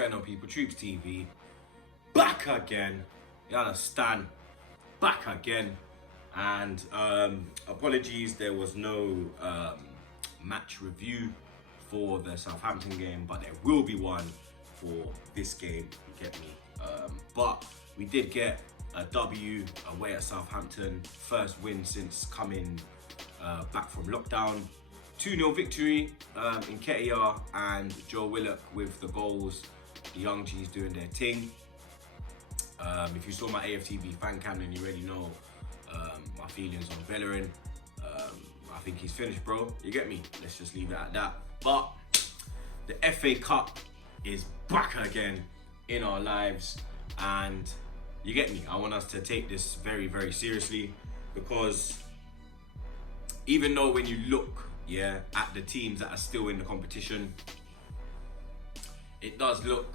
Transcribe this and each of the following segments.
going on, people? TroopzTV back again. You understand? Back again. And apologies, there was no match review for the Southampton game, but there will be one for this game. You get me? But we did get a W away at Southampton. First win since coming back from lockdown. 2-0 victory in Ketia and Joe Willock with the goals. The young G's doing their thing. If you saw my AFTV fan cam, then you already know my feelings on Bellerin. I think he's finished, bro. You get me? Let's just leave it at that. But the FA Cup is back again in our lives, and you get me? I want us to take this very, very seriously, because even though when you look at the teams that are still in the competition, it does look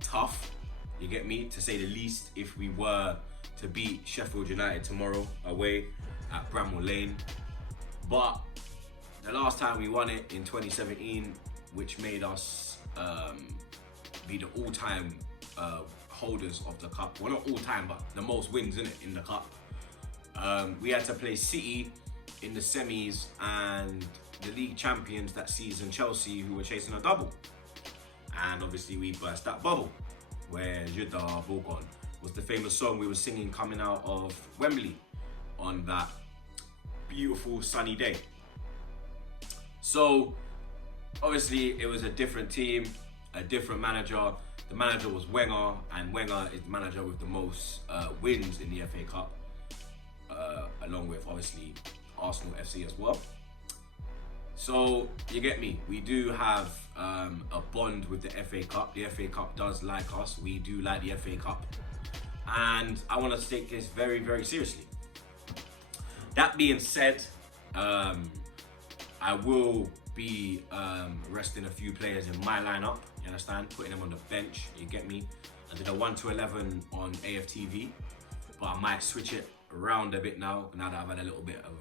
tough, you get me, to say the least, if we were to beat Sheffield United tomorrow away at Bramall Lane. But the last time we won it in 2017, which made us be the all-time holders of the cup, well, not all-time, but the most wins in it in the cup. We had to play City in the semis and the league champions that season, Chelsea, who were chasing a double. And obviously we burst that bubble where Je t'ai Bourgogne was the famous song we were singing coming out of Wembley on that beautiful sunny day. So obviously it was a different team, a different manager. The manager was Wenger, and Wenger is the manager with the most wins in the FA Cup, along with obviously Arsenal FC as well. So you get me, we do have a bond with the FA Cup. The FA Cup does like us. We do like the FA Cup, and I want to take this very, very seriously. That being said, I will be resting a few players in my lineup, you understand, putting them on the bench, you get me. I did a 1 to 11 on AFTV, but I might switch it around a bit now that I've had a little bit of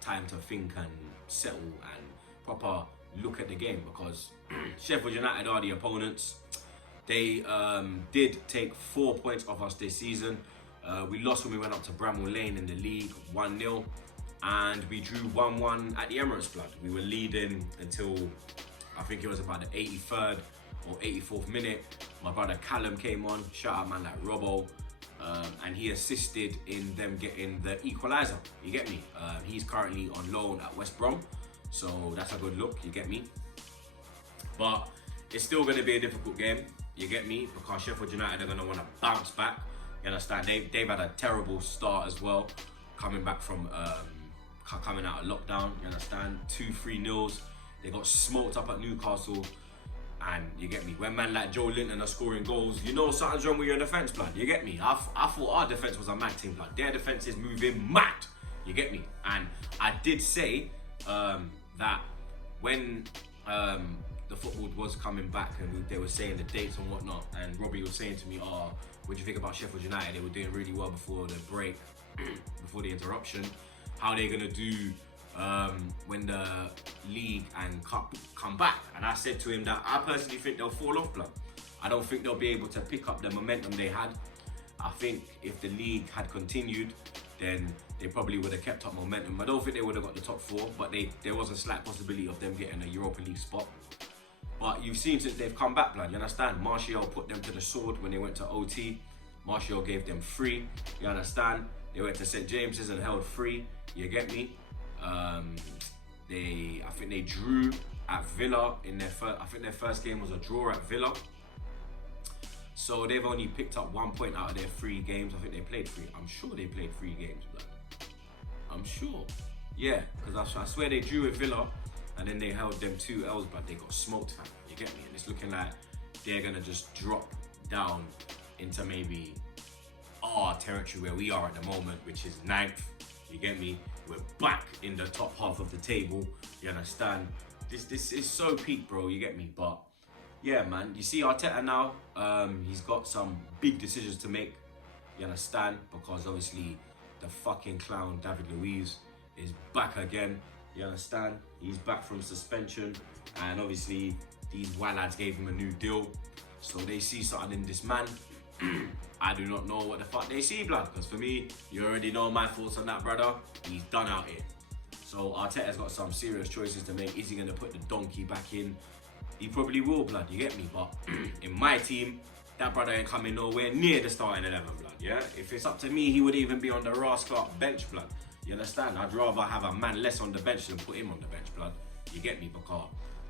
time to think and settle and proper look at the game, because Sheffield United are the opponents. They did take 4 points off us this season. We lost when we went up to Bramall Lane in the league 1-0, and we drew 1-1 at the Emirates Blood. We were leading until I think it was about the 83rd or 84th minute. My brother Callum came on, shout out man like Robbo, and he assisted in them getting the equaliser, you get me. He's currently on loan at West Brom, so that's a good look, you get me. But it's still going to be a difficult game, you get me, because Sheffield United are going to want to bounce back, you understand. They've had a terrible start as well, coming back from coming out of lockdown, you understand. 2-3-0s, they got smoked up at Newcastle. And you get me, when man like Joe Linton are scoring goals, you know something's wrong with your defence, blood. You get me? I thought our defence was a mad team, blood. Their defence is moving mad. You get me? And I did say that when the football was coming back and they were saying the dates and whatnot, and Robbie was saying to me, "Oh, what do you think about Sheffield United? They were doing really well before the break, before the interruption. How are they gonna do when the league and cup come back?" And I said to him that I personally think they'll fall off, blood. I don't think they'll be able to pick up the momentum they had. I think if the league had continued, then they probably would have kept up momentum. I don't think they would have got the top 4, but there was a slight possibility of them getting a Europa League spot. But you've seen since they've come back, blood, you understand? Martial put them to the sword when they went to OT. Martial gave them 3, you understand? They went to St. James's and held 3, you get me? I think they drew at Villa in their first. I think their first game was a draw at Villa. So they've only picked up 1 point out of their 3 games. I think they played 3. I'm sure they played 3 games, blood. I'm sure. Yeah, because I swear they drew at Villa, and then they held them 2 L's, but they got smoked, man. You get me? And it's looking like they're gonna just drop down into maybe our territory where we are at the moment, which is 9th. You get me? We're back in the top half of the table. You understand? This is so peak, bro. You get me? But yeah, man. You see Arteta now. He's got some big decisions to make. You understand? Because obviously the fucking clown David Luiz is back again. You understand? He's back from suspension, and obviously these white lads gave him a new deal. So they see something in this man. I do not know what the fuck they see, blood. Because for me, you already know my thoughts on that, brother. He's done out here. So Arteta's got some serious choices to make. Is he going to put the donkey back in? He probably will, blood, you get me? But in my team, that brother ain't coming nowhere near the starting 11, blood, yeah? If it's up to me, he would even be on the Ross Clark bench, blood. You understand? I'd rather have a man less on the bench than put him on the bench, blood. You get me? Because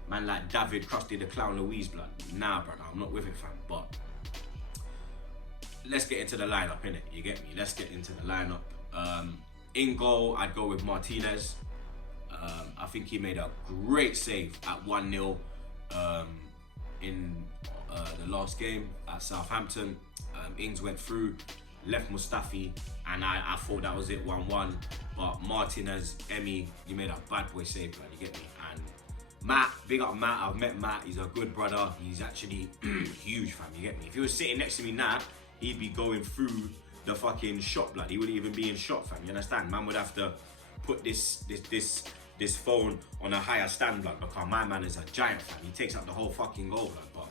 man like David Krusty the Clown Louise, blood. Nah, brother, I'm not with it, fam. But let's get into the lineup, innit? You get me? Let's get into the lineup. In goal, I'd go with Martinez. I think he made a great save at 1-0 in the last game at Southampton. Ings went through, left Mustafi, and I thought that was it, 1-1. But Martinez, Emmy, you made a bad boy save, man, you get me? And Matt, big up Matt, I've met Matt, he's a good brother, he's actually huge, fam, you get me? If he was sitting next to me now, he'd be going through the fucking shot, blood. He wouldn't even be in shot, fam, you understand? Man would have to put this phone on a higher stand, blood, because my man is a giant, fam. He takes up the whole fucking goal, blood, but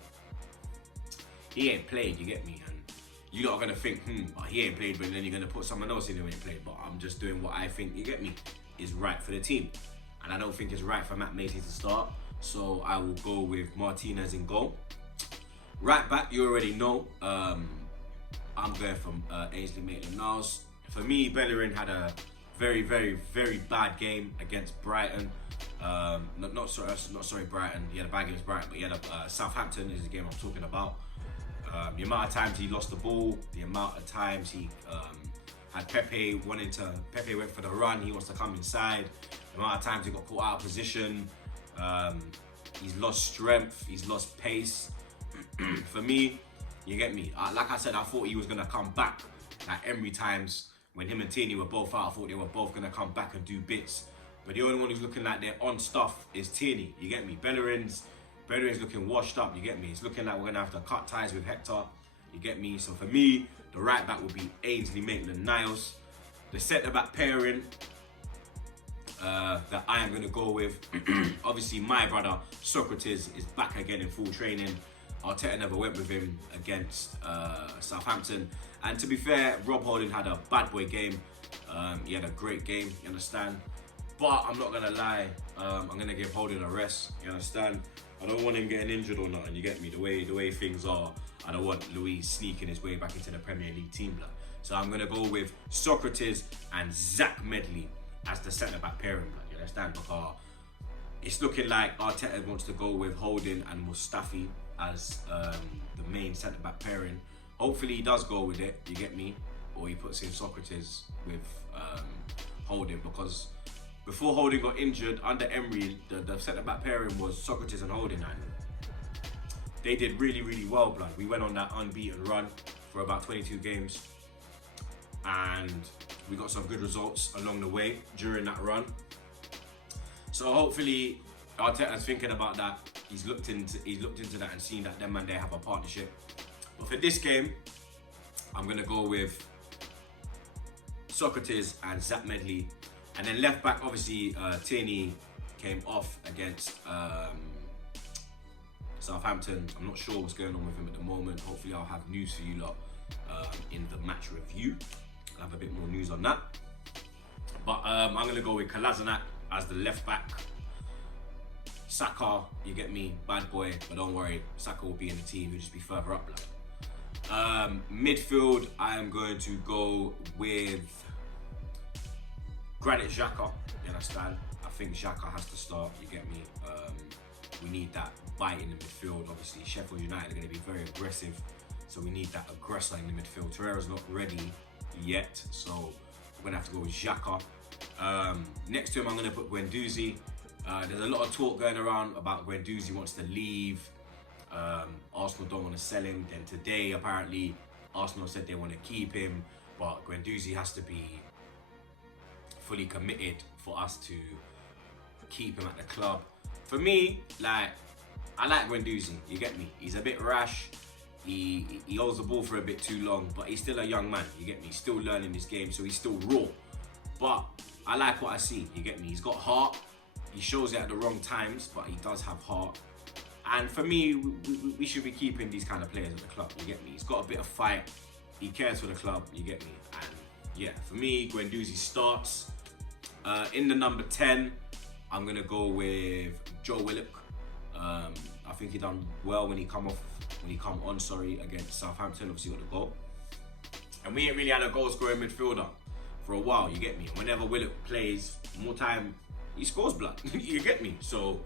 he ain't played, you get me? And you're not gonna think, but he ain't played, but then you're gonna put someone else in who ain't played. But I'm just doing what I think, you get me, is right for the team. And I don't think it's right for Matt Macy to start. So I will go with Martinez in goal. Right back, you already know. I'm going from Ainsley Maitland-Niles. For me, Bellerin had a very, very, very bad game against Brighton. Not sorry, Brighton. He had a bad game against Brighton, but he had a Southampton is the game I'm talking about. The amount of times he lost the ball, the amount of times he had Pepe went for the run, he wants to come inside. The amount of times he got caught out of position. He's lost strength, he's lost pace. For me, you get me? Like I said, I thought he was going to come back. Like Emery times, when him and Tierney were both out, I thought they were both going to come back and do bits. But the only one who's looking like they're on stuff is Tierney, you get me? Bellerin's looking washed up, you get me? It's looking like we're going to have to cut ties with Hector, you get me? So for me, the right back will be Ainsley Maitland-Niles. The centre-back pairing that I am going to go with, obviously my brother Socrates is back again in full training. Arteta never went with him against Southampton. And to be fair, Rob Holding had a bad boy game. He had a great game, you understand? But I'm not going to lie, I'm going to give Holding a rest, you understand? I don't want him getting injured or nothing, you get me? The way things are, I don't want Luis sneaking his way back into the Premier League team. Blood. So I'm going to go with Socrates and Zach Medley as the centre-back pairing, blood, you understand? Because it's looking like Arteta wants to go with Holding and Mustafi as the main centre-back pairing. Hopefully he does go with it, you get me? Or he puts in Socrates with Holding, because before Holding got injured, under Emery, the centre-back pairing was Socrates and Holding, and they did really, really well, blood. We went on that unbeaten run for about 22 games, and we got some good results along the way during that run. So hopefully Arteta's thinking about that. He's looked into that and seen that them and they have a partnership. But for this game, I'm gonna go with Socrates and Zach Medley. And then left back, obviously, Tierney came off against Southampton. I'm not sure what's going on with him at the moment. Hopefully I'll have news for you lot in the match review. I'll have a bit more news on that. But I'm going to go with Kolasinac as the left back. Saka, you get me, bad boy, but don't worry, Saka will be in the team, he'll just be further up. Midfield, I am going to go with Granit Xhaka, you understand? I think Xhaka has to start, you get me? We need that bite in the midfield. Obviously, Sheffield United are going to be very aggressive, so we need that aggressor in the midfield. Torreira's not ready yet, so we're going to have to go with Xhaka. Next to him, I'm going to put Guendouzi. There's a lot of talk going around about Guendouzi wants to leave. Arsenal don't want to sell him. Then today, apparently, Arsenal said they want to keep him, but Guendouzi has to be fully committed for us to keep him at the club. For me, like, I like Guendouzi, you get me? He's a bit rash, he holds the ball for a bit too long, but he's still a young man, you get me? He's still learning this game, so he's still raw. But I like what I see, you get me? He's got heart, he shows it at the wrong times, but he does have heart. And for me, we should be keeping these kind of players at the club, you get me? He's got a bit of fight, he cares for the club, you get me? And yeah, for me, Guendouzi starts. In the number 10, I'm gonna go with Joe Willock. I think he done well when he come on against Southampton, obviously got the goal. And we ain't really had a goal scoring midfielder for a while, you get me? Whenever Willock plays, more time, he scores blood, you get me? So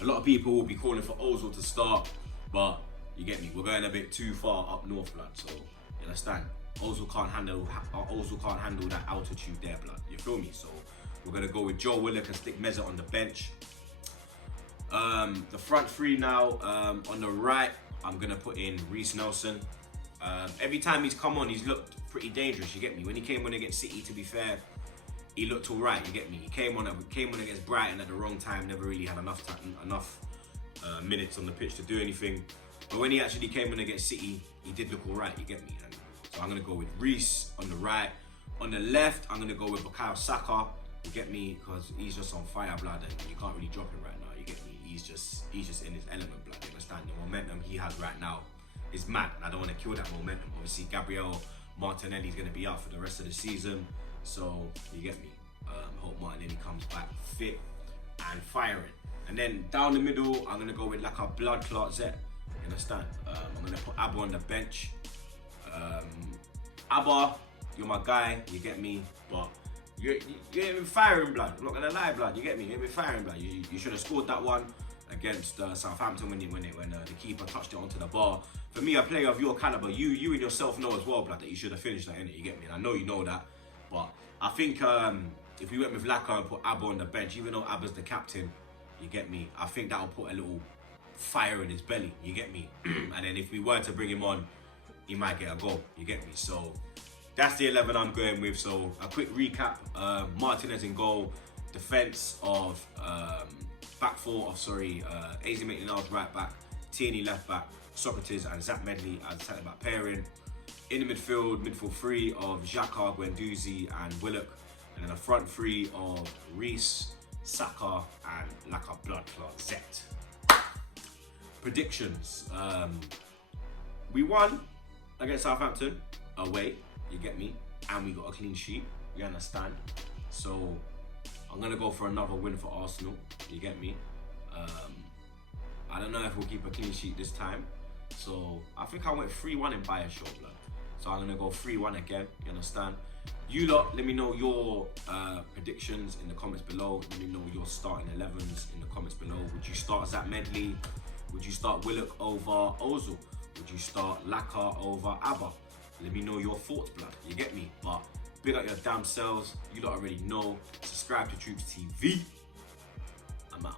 a lot of people will be calling for Ozil to start, but you get me? We're going a bit too far up north, blood. So you understand? Ozil can't handle that altitude there, blood. You feel me? So we're gonna go with Joe Willock and stick Meza on the bench. The front three now. On the right, I'm gonna put in Reece Nelson. Every time he's come on, he's looked pretty dangerous. You get me? When he came on against City, to be fair, he looked all right. You get me? He came on against Brighton at the wrong time. Never really had enough minutes on the pitch to do anything. But when he actually came on against City, he did look all right. You get me? And so I'm gonna go with Reece on the right. On the left, I'm gonna go with Bukayo Saka. You get me? Because he's just on fire, blood, and you can't really drop him right now. You get me? He's just in his element, blood. You understand? The momentum he has right now is mad, and I don't want to kill that momentum. Obviously, Gabriel Martinelli's going to be out for the rest of the season, so you get me. Hope Martinelli comes back fit and firing. And then down the middle, I'm going to go with like a blood clot Zet. You understand? I'm going to put Abba on the bench. Abba, you're my guy. You get me? But you ain't been firing, blood. I'm not gonna lie, blood. You get me? You ain't been firing, blood. You should have scored that one against Southampton when the keeper touched it onto the bar. For me, a player of your caliber, you and yourself know as well, blood, that you should have finished that, innit? You get me? And I know you know that. But I think if we went with Laka and put Abba on the bench, even though Abba's the captain, you get me? I think that'll put a little fire in his belly. You get me? And then if we were to bring him on, he might get a goal. You get me? So that's the 11 I'm going with. So a quick recap: Martinez in goal, defense of back four of AZ Maitland-Niles right back, Tierney left back, Socrates and Zach Medley as centre back pairing. In the midfield three of Xhaka, Guendouzi and Willock, and then a front three of Reece, Saka and like a blood clot Zet. Predictions: we won against Southampton away. You get me? And we got a clean sheet. You understand? So I'm gonna go for another win for Arsenal. You get me? I don't know if we'll keep a clean sheet this time. So I think I went 3-1 in Bayern show, blood. So I'm gonna go 3-1 again. You understand? You lot, let me know your predictions in the comments below. Let me know your starting 11s in the comments below. Would you start Zach Medley? Would you start Willock over Ozil? Would you start Laka over Abba? Let me know your thoughts, blood. You get me? But big up your damn selves. You lot already know. Subscribe to TroopzTV. I'm out.